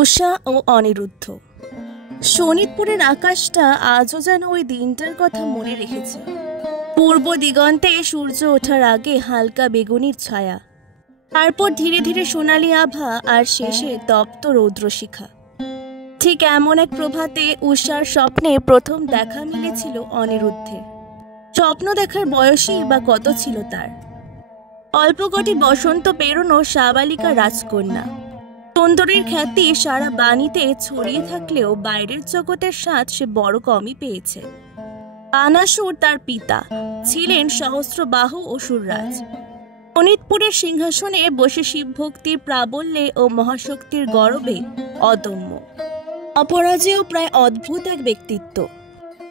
উষা ও অনিরুদ্ধ। শোনিতপুরের আকাশটা আজও যেন ওই দিনটার কথা মনে রেখেছে। পূর্ব দিগন্তে সূর্য ওঠার আগে হালকা বেগুনির ছায়া, তারপর ধীরে ধীরে সোনালি আভা, আর শেষে তপ্ত রৌদ্রশিখা। ঠিক এমন এক প্রভাতে উষার স্বপ্নে প্রথম দেখা মিলেছিল অনিরুদ্ধের। স্বপ্ন দেখার বয়সই বা কত ছিল তার। অল্প কটি বসন্ত পেরোনো সাবালিকা রাজকন্যা। সুন্দরীর খ্যাতি সারা বাণীতে ছড়িয়ে থাকলেও বাইরের জগতের স্বাদ সে বড় কমই পেয়েছে। আনাসুর তার পিতা ছিলেন সহস্রবাহু অসুররাজ। শোনিতপুরের সিংহাসনে বসে শিবভক্তির প্রাবল্যে ও মহাশক্তির গর্বে অদম্য, অপরাজেয়, প্রায় অদ্ভুত এক ব্যক্তিত্ব।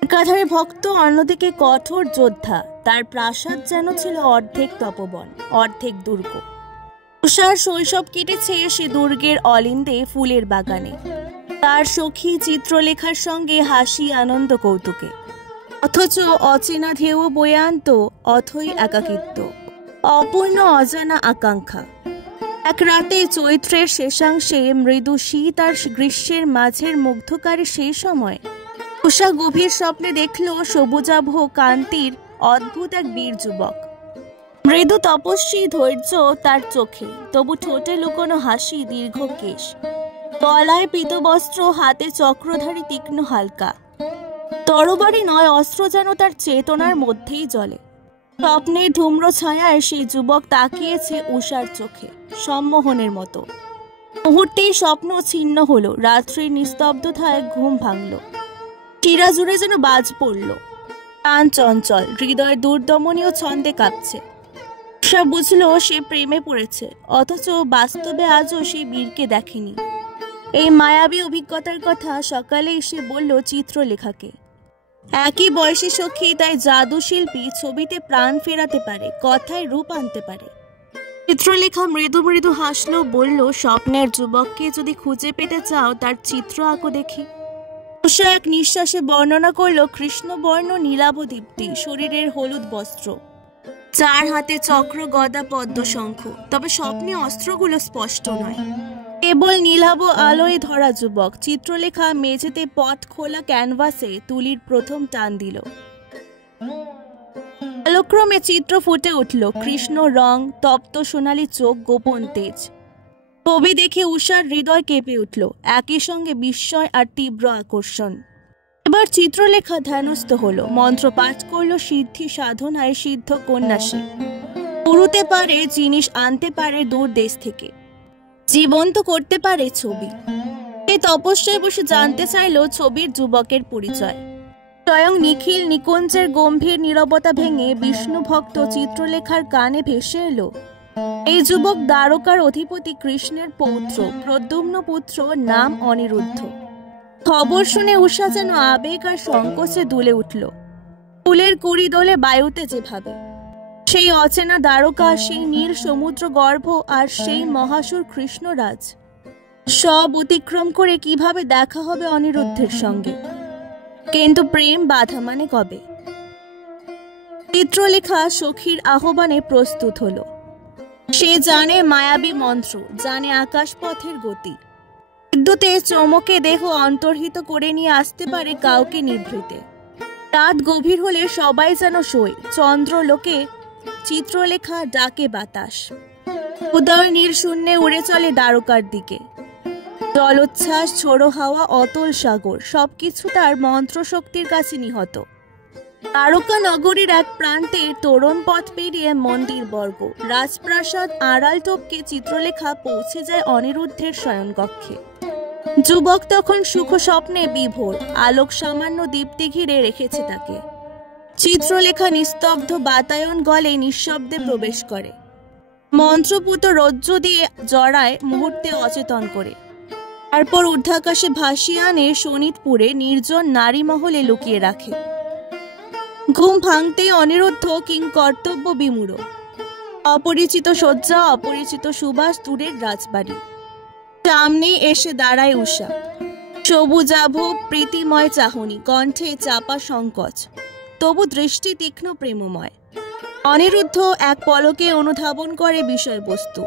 একাধারে ভক্ত, অন্যদিকে কঠোর যোদ্ধা। তার প্রাসাদ যেন ছিল অর্ধেক তপবন, অর্ধেক দুর্গ। উষার শৈশব কেটেছে সে দুর্গের অলিন্দে ফুলের বাগানে, তার সখী চিত্রলেখার সঙ্গে হাসি, আনন্দ, কৌতুকে। অথচ অচেনা ঢেউ বয়ে আনত অথই একাকিত্ব, অপূর্ণ অজানা আকাঙ্ক্ষা। এক রাতে চৈত্রের শেষাংশে মৃদু শীত আর গ্রীষ্মের মাঝের মুগ্ধকারী সেই সময় উষা গভীর স্বপ্নে দেখল সবুজাভ কান্তির অদ্ভুত এক বীর যুবক। মৃদু তপস্বী ধৈর্য তার চোখে, তবু ঠোঁটে লুকোনো হাসি, দীর্ঘ কেশ, গলায় পীতবস্ত্র, হাতে চক্রধারী তীক্ষ্ণ হালকা। তরবারি নয়, অস্ত্র যেন তার চেতনার মধ্যেই জ্বলে। স্বপ্নের ধূম্র ছায়ায় সেই যুবক তাকিয়েছে উষার চোখে, সম্মোহনের মতো। মুহূর্তেই স্বপ্ন ছিন্ন হলো, রাত্রির নিস্তব্ধতায় ঘুম ভাঙল। শিরা জুড়ে যেন বাজ পড়ল, প্রাণ চঞ্চল, হৃদয় দুর্দমনীয় ছন্দে কাঁপছে। উষা বুঝল সে প্রেমে পড়েছে, অথচ বাস্তবে আজও সেই বীরকে দেখেনি। এই মায়াবী অভিজ্ঞতার কথা সকালেই সে বলল চিত্রলেখাকে। একই বয়সী সখী, তাই জাদু শিল্পী ছবিতে প্রাণ ফেরাতে পারে, কথায় রূপ আনতে পারে। চিত্রলেখা মৃদু মৃদু হাসল, বলল, স্বপ্নের যুবককে যদি খুঁজে পেতে চাও তার চিত্র আঁকো দেখি। উষা এক নিঃশ্বাসে বর্ণনা করল কৃষ্ণবর্ণ নীলাভ দীপ্তি, শরীরের হলুদ বস্ত্র, চার হাতে চক্র, গদা, পদ্ম, শঙ্খ। তবে স্বপ্নে অস্ত্রগুলো স্পষ্ট নয়, কেবল নীলাভ আলোয় ধরা যুবক। চিত্রলেখা মেঝেতে পট খোলা ক্যানভাসে তুলির প্রথম টান দিল। কালক্রমে চিত্র ফুটে উঠল, কৃষ্ণ রং, তপ্ত সোনালি চোখ, গোপন তেজ। ছবি দেখে উষার হৃদয় কেঁপে উঠল, একই সঙ্গে বিস্ময় আর তীব্র আকর্ষণ। এবার চিত্রলেখা ধ্যানস্থ হলো, মন্ত্র পাঠ করল, সিদ্ধি সাধনায় সিদ্ধ কন্যা সে। পুরুতে পারে জিনিস, আনতে পারে দূর দেশ থেকে, জীবন্ত করতে পারে ছবি। এই তপস্যায় বসে জানতে চাইল ছবির যুবকের পরিচয়। স্বয়ং নিখিল নিকুঞ্জের গম্ভীর নীরবতা ভেঙে বিষ্ণু ভক্ত চিত্রলেখার কানে ভেসে এলো, এই যুবক দ্বারকার অধিপতি কৃষ্ণের পৌত্র, প্রদ্যুম্ন পুত্র, নাম অনিরুদ্ধ। খবর শুনে উষা যেন আবেগ আর সংকোচে দুলে উঠল। ফুলের কুড়ি দোলে বায়ুতে যেভাবে, সেই অচেনা দ্বারকা, সেই নীল সমুদ্র গর্ভ, আর সেই মহাসুর কৃষ্ণরাজ, সব অতিক্রম করে কিভাবে দেখা হবে অনিরুদ্ধের সঙ্গে। কিন্তু প্রেম বাধা মানে কবে? চিত্রলেখা সখীর আহ্বানে প্রস্তুত হলো। সে জানে মায়াবী মন্ত্র, জানে আকাশ পথের গতি। বিদ্যুতে চমকে দেহ অন্তর্হিত করে নিয়ে আসতে পারে কাউকে নিভৃতে। রাত গভীর হলে সবাই যেন শোয়, চন্দ্রলোকে চিত্রলেখা ডাকে বাতাস। উদয় নীল শূন্যে উড়ে চলে দ্বারকার দিকে। জলোচ্ছ্বাস, ঝোড়ো হাওয়া, অতল সাগর, সবকিছু তার মন্ত্রশক্তির কাছে নিহত। দ্বারকা নগরীর এক প্রান্তে তোরণ পথ পেরিয়ে মন্দির বর্গ, রাজপ্রাসাদ আড়াল টপকে চিত্রলেখা পৌঁছে যায় অনিরুদ্ধের শয়নকক্ষে। যুবক তখন সুখ স্বপ্নে বিভোর, আলোক সামান্য দীপ্তি ঘিরে রেখেছে তাকে। চিত্রলেখা নিস্তব্ধ বাতায়ন গলে নিঃশব্দে প্রবেশ করে, মন্ত্রপুত রজ্জু দিয়ে জড়ায় মুহূর্তে অচেতন করে। তারপর ঊর্ধ্বাকাশে ভাসিয়ে আনে শোনিতপুরে নির্জন নারী মহলে লুকিয়ে রাখে। ঘুম ভাঙতেই অনিরুদ্ধ কিং কর্তব্য বিমূঢ়। অপরিচিত শয্যা, অপরিচিত সুবাস, দূরের রাজবাড়ি। সামনে এসে দাঁড়ায় উষা, সবুজাভ প্রীতিময় চাহনি, কণ্ঠে চাপা সংকোচ, তবু দৃষ্টি তীক্ষ্ণ প্রেমময়। অনিরুদ্ধ এক পলকে অনুধাবন করে বিষয়বস্তু।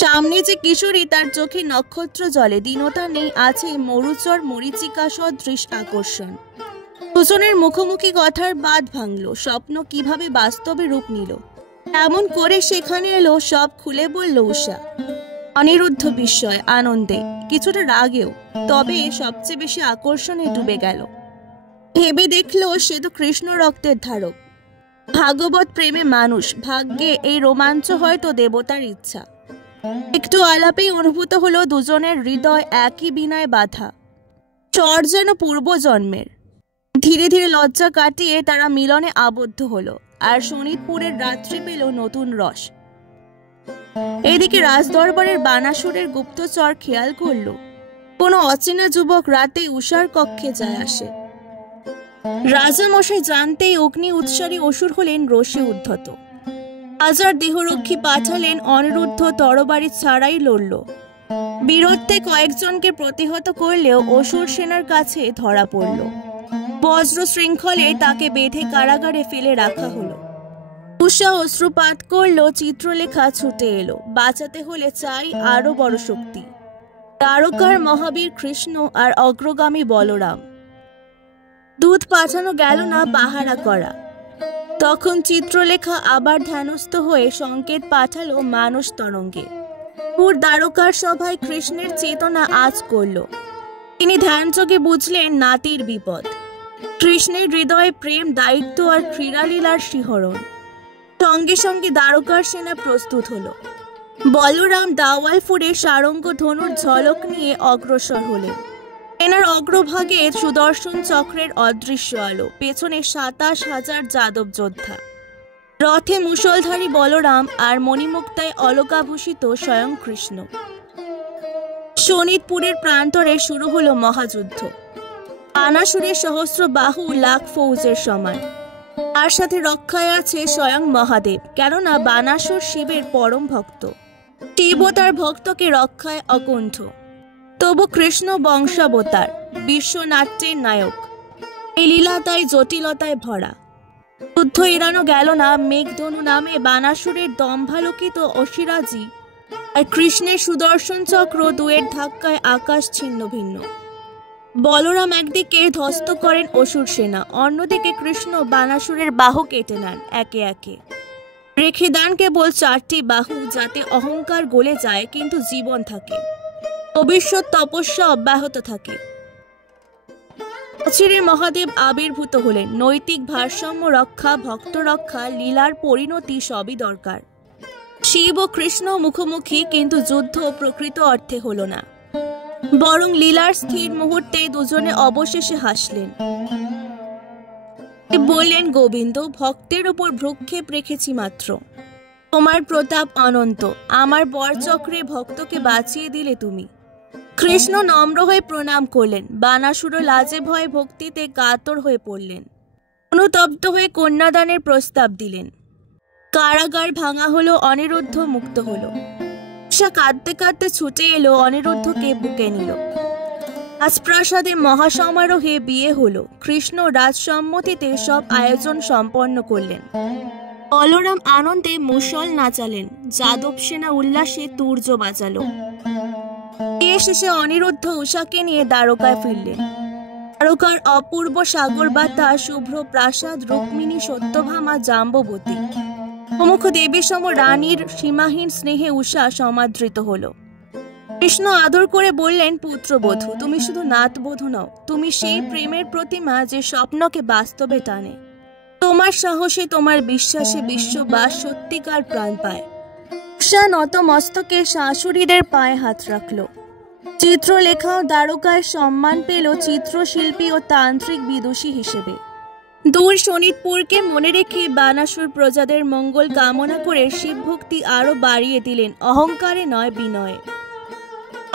সামনে যে কিশোরী, তার চোখে নক্ষত্র জলে, দীনতা নেই, আছে মরুচর মরীচিকা সদৃশ আকর্ষণ। দুজনের মুখোমুখি কথার বাঁধ ভাঙল, স্বপ্ন কিভাবে বাস্তবে রূপ নিল। এমন করে সেখানে এলো, সব খুলে বলল উষা। অনিরুদ্ধ বিস্ময়, আনন্দে, কিছুটা রাগেও, তবে সবচেয়ে বেশি আকর্ষণে ডুবে গেল। ভেবে দেখল সে তো কৃষ্ণ রক্তের ধারক, ভাগবত প্রেমে মানুষ, ভাগ্যে এই রোমাঞ্চ হয়তো দেবতার ইচ্ছা। একটু আলাপেই অনুভূত হলো দুজনের হৃদয় একই বিনায় বাঁধা, চর যেন পূর্বজন্মের। ধীরে ধীরে লজ্জা কাটিয়ে তারা মিলনে আবদ্ধ হলো, আর শোনিতপুরের রাত্রি পেল নতুন রস। এদিকে রাজদরবারের বানাসুরের গুপ্তচর খেয়াল করল, কোনো অচেনা যুবক রাতে উষার কক্ষে যায় আসে। রাজামশাই জানতেই অগ্নি উৎসারী অসুর হলেন রোষে উদ্ধত। হাজার দেহরক্ষী পাঠালেন, অনিরুদ্ধ তরবারি ছাড়াই লড়ল। বীরত্বে কয়েকজনকে প্রতিহত করলেও অসুর সেনার কাছে ধরা পড়ল। বজ্র শৃঙ্খলে তাকে বেঁধে কারাগারে ফেলে রাখা হলো। উষা অশ্রুপাত করল, চিত্রলেখা ছুটে এলো। বাঁচাতে হলে চাই আরো বড় শক্তি, দ্বারকার মহাবীর কৃষ্ণ আর অগ্রগামী বলরাম। দুধ পাঠানো গেল না পাহারা করা। তখন চিত্রলেখা আবার ধ্যানস্থ হয়ে সংকেত পাঠালো মানস তরঙ্গে। পুর দ্বারকার সভায় কৃষ্ণের চেতনা আজ করল। তিনি ধ্যানযোগে বুঝলেন নাতির বিপদ। কৃষ্ণের হৃদয়ে প্রেম, দায়িত্ব আর ক্রীড়ালীলার শিহরণ। সঙ্গে সঙ্গে দ্বারকার সেনা প্রস্তুত হলো। বলরাম দাওয়ালপুরে সারঙ্গ ধনুর ঝলক নিয়ে অগ্রসর হলেন। সেনার অগ্রভাগে সুদর্শন চক্রের অদৃশ্য আলো, পেছনে ২৭,০০০ যাদব যোদ্ধা। রথে মুষলধারী বলরাম আর মণিমুক্তায় অলকাভূষিত স্বয়ং কৃষ্ণ। শোনিতপুরের প্রান্তরে শুরু হলো মহাযুদ্ধ। বানাসুরের সহস্র বাহু লাখ ফৌজের সমান। তার সাথে রক্ষায় আছে স্বয়ং মহাদেব, কেননা বানাসুর শিবের পরম ভক্ত। শিব তার ভক্তকে রক্ষায় অকুণ্ঠ। তবু কৃষ্ণ বংশাবতার, বিশ্বনাট্যের নায়ক। এই লীলা তাই জটিলতায় ভরা। যুদ্ধ এড়ানো গেল না। মেঘধনু নামে বানাসুরের দম্ভালোকিত অসিরাজি আর কৃষ্ণের সুদর্শন চক্র দুয়ের ধাক্কায় আকাশ ছিন্ন ভিন্ন। বলরাম একদিকে ধ্বস্ত করেন অসুর সেনা, অন্যদিকে কৃষ্ণ বানাসুরের বাহু কেটে নেন একে একে। রেখে দেন কেবল ৪টি বাহু, যাতে অহংকার গলে যায় কিন্তু জীবন থাকে, ভবিষ্যৎ তপস্যা অব্যাহত থাকে। অচিরে মহাদেব আবির্ভূত হলেন। নৈতিক ভারসাম্য রক্ষা, ভক্ত রক্ষা, লীলার পরিণতি সবই দরকার। শিব ও কৃষ্ণ মুখোমুখি, কিন্তু যুদ্ধ প্রকৃত অর্থে হলো না, বরং লীলার স্থির মুহূর্তে দুজনে অবশেষে হাসলেন। বললেন, গোবিন্দ, ভক্তের উপর ভ্রুক্ষেপ রেখেছি মাত্র, তোমার প্রতাপ অনন্ত। আমার বরচক্রে ভক্তকে বাঁচিয়ে দিলে তুমি। কৃষ্ণ নম্র হয়ে প্রণাম করলেন। বানাসুর লাজে ভয়ে ভক্তিতে কাতর হয়ে পড়লেন। অনুতপ্ত হয়ে কন্যাদানের প্রস্তাব দিলেন। কারাগার ভাঙা হলো, অনিরুদ্ধ মুক্ত হলো। উষা কাঁদতে কাঁদতে ছুটে এলো, অনিরুদ্ধকে বুকে নিল। রাজপ্রাসাদে মহাসমারোহে বিয়ে হলো। কৃষ্ণ রাজসম্মতিতে সব আয়োজন সম্পন্ন করলেন। বলরাম আনন্দে মুষল নাচালেন, যাদব সেনা উল্লাসে তুর্য বাজালো। বিয়ে শেষে অনিরুদ্ধ উষাকে নিয়ে দ্বারকায় ফিরলেন। দ্বারকার অপূর্ব সাগর বাতা, শুভ্র প্রাসাদ, রুক্মিণী, সত্যভামা, জাম্ববতী প্রমুখ দেবী সম রানীর সীমাহীন স্নেহে উষা সমাদৃত হলো। কৃষ্ণ আদর করে বললেন, পুত্রবধূ, তুমি শুধু নাতবধূ নও, তুমি সেই প্রেমের প্রতিমা যে স্বপ্নকে বাস্তবে টানে। তোমার সাহসে, তোমার বিশ্বাসে বিশ্ববাস সত্যিকার প্রাণ পায়। উষা নত মস্তকে শাশুড়িদের পায়ে হাত রাখল। চিত্রলেখাও দ্বারকায় সম্মান পেল চিত্রশিল্পী ও তান্ত্রিক বিদুষী হিসেবে। দূর শোনিতপুরকে মনে রেখে বানাসুর প্রজাদের মঙ্গল কামনা করে শিবভক্তি আরো বাড়িয়ে দিলেন, অহংকারে নয় বিনয়ে।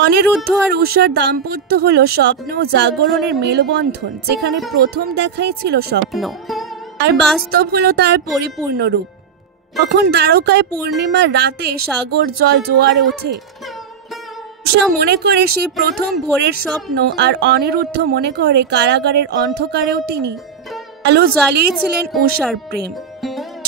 অনিরুদ্ধ আর উষার দাম্পত্য হলো স্বপ্ন ও জাগরণের মেলবন্ধন, যেখানে প্রথম দেখাই ছিল স্বপ্ন আর বাস্তব হলো তার পরিপূর্ণ রূপ। তখন দ্বারকায় পূর্ণিমার রাতে সাগর জল জোয়ারে ওঠে। উষা মনে করে সেই প্রথম ভোরের স্বপ্ন, আর অনিরুদ্ধ মনে করে কারাগারের অন্ধকারেও তিনি আলো জ্বালিয়েছিলেন উষার প্রেম।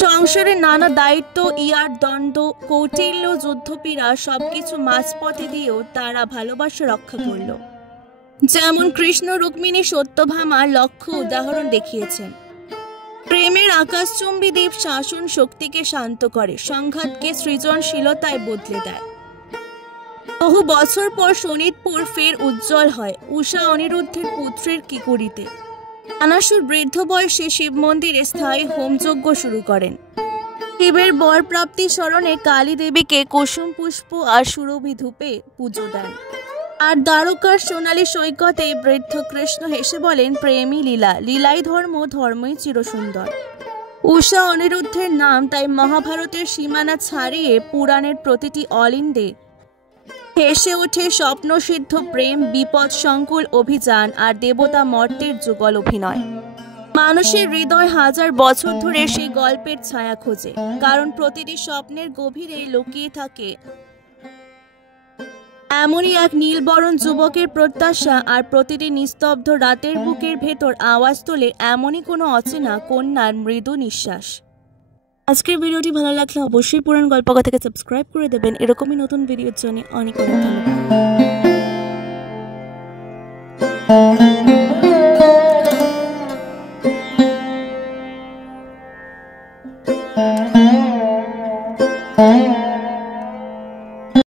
সংসারের নানা দায়িত্ব, ইয়ার দণ্ড, কৌটিল্য, যুদ্ধপীড়া সবকিছু মাঝপথে দিয়েও তারা ভালোবাসা রক্ষা করল। যেমন কৃষ্ণ রুক্মিণী সত্যভামার লক্ষ্য উদাহরণ দেখিয়েছেন। প্রেমের আকাশচুম্বী দ্বীপ শাসন শক্তিকে শান্ত করে, সংঘাতকে সৃজনশীলতায় বদলে দেয়। বহু বছর পর শোণিতপুর ফের উজ্জ্বল হয় উষা অনিরুদ্ধের পুত্রের কিকুরিতে। আনাসুর বৃদ্ধ বয়সে শিব মন্দিরে স্থায়ী হোমযজ্ঞ শুরু করেন। শিবের বর প্রাপ্তি স্মরণে কালী দেবীকে কুসুম পুষ্প আর সুরভি ধূপে পুজো দেন। আর দ্বারকার সোনালী সৈকতে বৃদ্ধ কৃষ্ণ হেসে বলেন, প্রেমই লীলা, লীলাই ধর্ম, ধর্মই চিরসুন্দর। উষা অনিরুদ্ধের নাম তাই মহাভারতের সীমানা ছাড়িয়ে পুরাণের প্রতিটি অলিন্দে হেসে ওঠে স্বপ্নসিদ্ধ প্রেম, বিপদ সংকুল অভিযান আর দেবতা মর্তের যুগল অভিনয়। মানুষের হৃদয় হাজার বছর ধরে সেই গল্পের ছায়া খোঁজে, কারণ প্রতিটি স্বপ্নের গভীরে লুকিয়ে থাকে এমনই এক নীলবরণ যুবকের প্রত্যাশা, আর প্রতিটি নিস্তব্ধ রাতের বুকের ভেতর আওয়াজ তোলে এমনই কোনো অচেনা কন্যার মৃদু নিঃশ্বাস। আজকের ভিডিওটি ভালো লাগলে অবশ্যই পুরাণ গল্পকথাকে সাবস্ক্রাইব করে দেবেন। এরকমই নতুন ভিডিওর জন্য অনেক অনেক ধন্যবাদ।